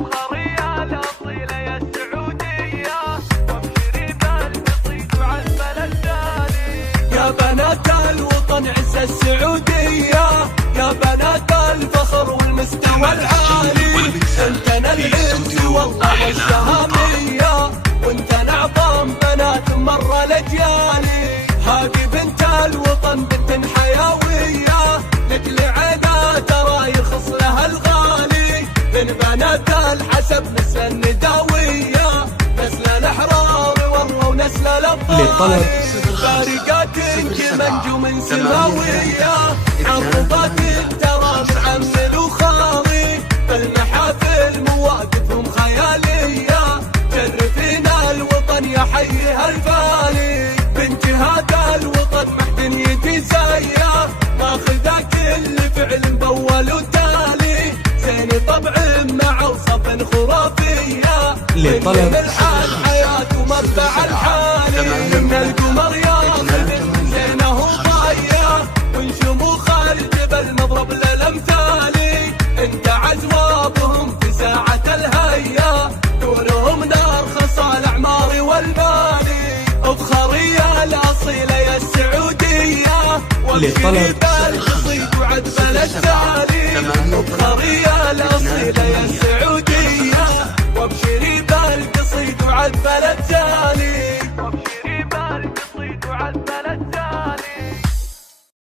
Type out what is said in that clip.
ابخرية الاصيلة يا السعودية، وابشري بالقصيد وعزم الثاني. يا بنات الوطن عز السعودية، يا بنات الفخر والمستوى العالي، انتنا العز والله والشهامية، وانتنا اعظم بنات مر الاجيالي. هذه بنت الوطن بنت حيوية، مثل عينها ترى يخص لها الغالي، من بنات الحسب نسل النداوية، نسل الاحرار والله ونسل الابطال، فارقات كمنجوم سماوية، عرضات ترى محمل وخالي، بالمحافل مواقفهم خيالية، شرفينا الوطن يا حيها الفالي، بنت هذا الوطن محد يتزايا، ماخذة كل فعل بول وتالي، زين طبع مع وصف خرافية، لطلب الحال حياته مربع الحالي، من القمر ياخذ زينه ضايع، ونشموخ الجبل نضرب للامثالي، انت عزوابهم في ساعة الهيا، دورهم نار خصال الاعمار والمالي، ابخرية الاصيلة يا السعودية، وابشري بالقصيد وعذب التالي، ابخرية الاصيلة يا السعودية.